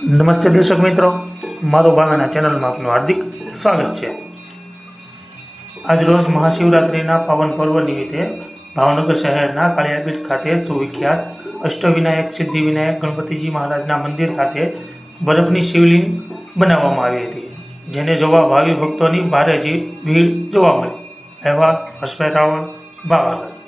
નમસ્તે દર્શક મિત્રો, મારો ભાવના ચેનલમાં આપનું હાર્દિક સ્વાગત છે। આજરોજ મહાશિવરાત્રિના પાવન પર્વ નિમિત્તે ભાવનગર શહેરના કાળિયાપીઠ ખાતે સુવિખ્યાત અષ્ટવિનાયક સિદ્ધિવિનાયક ગણપતિજી મહારાજના મંદિર ખાતે બરફની શિવલિંગ બનાવવામાં આવી હતી, જેને જોવા ભાવિ ભક્તોની ભારે ભીડ જોવા મળી। અહેવાલ હર્ષભાઈ રાવળ, ભાવનગર।